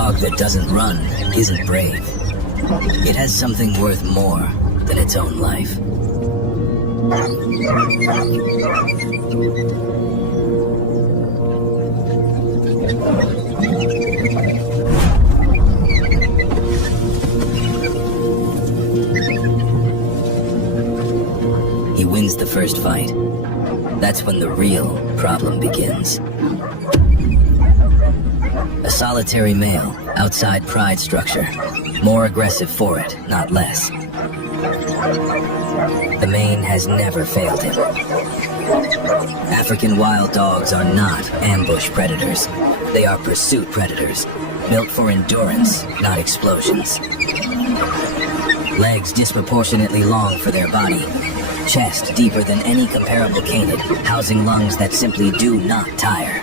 dog that doesn't run isn't brave. It has something worth more than its own life. He wins the first fight. That's when the real problem begins. A solitary male outside pride structure. More aggressive for it, not less. The mane has never failed him. African wild dogs are not ambush predators. They are pursuit predators, built for endurance, not explosions. Legs disproportionately long for their body. Chest deeper than any comparable canid, housing lungs that simply do not tire.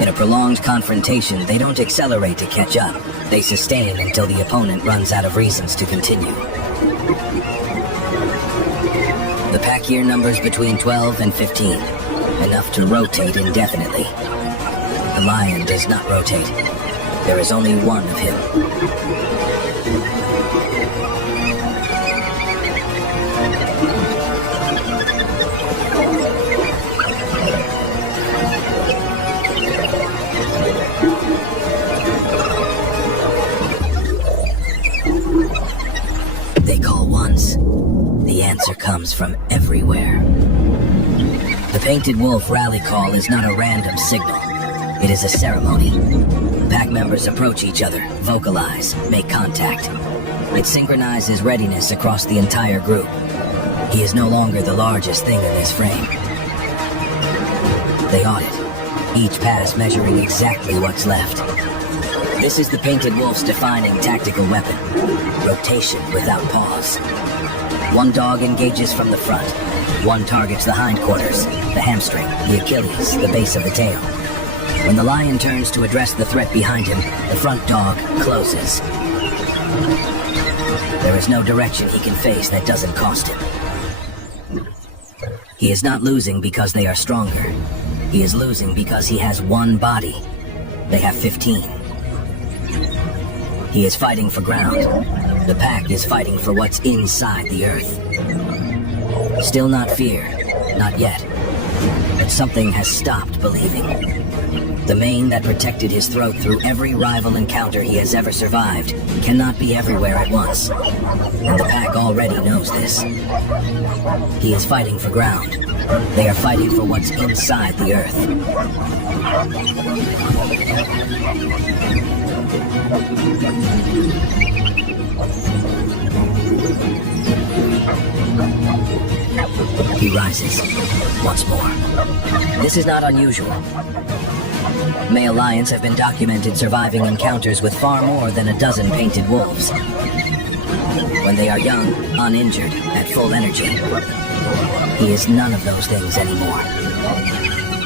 In a prolonged confrontation, they don't accelerate to catch up. They sustain until the opponent runs out of reasons to continue. The pack here numbers between 12 and 15, enough to rotate indefinitely. The lion does not rotate. There is only one of him. They call once. The answer comes from everywhere. The Painted Wolf rally call is not a random signal. It is a ceremony. Pack members approach each other, vocalize, make contact. It synchronizes readiness across the entire group. He is no longer the largest thing in this frame. They audit, each pass measuring exactly what's left. This is the Painted Wolf's defining tactical weapon. Rotation without pause. One dog engages from the front. One targets the hindquarters, the hamstring, the Achilles, the base of the tail. When the lion turns to address the threat behind him, the front dog closes. There is no direction he can face that doesn't cost him. He is not losing because they are stronger. He is losing because he has one body. They have 15. He is fighting for ground. The pack is fighting for what's inside the earth. Still not fear, not yet. But something has stopped believing. The mane that protected his throat through every rival encounter he has ever survived cannot be everywhere at once. And the pack already knows this. He is fighting for ground. They are fighting for what's inside the earth. He rises once more. This is not unusual. Male lions have been documented surviving encounters with far more than a dozen painted wolves. When they are young, uninjured, at full energy. He is none of those things anymore.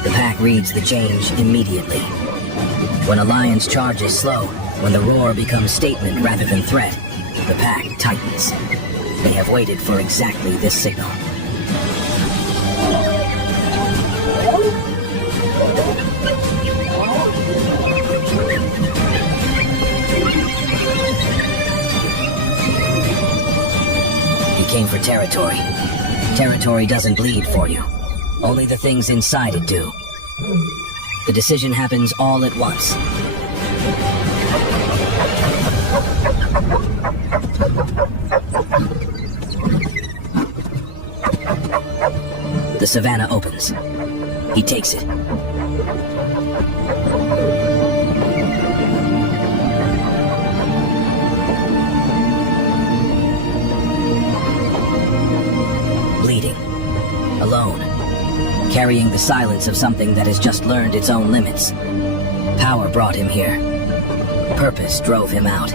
The pack reads the change immediately. When a lion's charge is slow, when the roar becomes statement rather than threat, the pack tightens. They have waited for exactly this signal. He came for territory. Territory doesn't bleed for you. Only the things inside it do. The decision happens all at once. The savannah opens. He takes it. Bleeding. Alone. Carrying the silence of something that has just learned its own limits. Power brought him here. Purpose drove him out.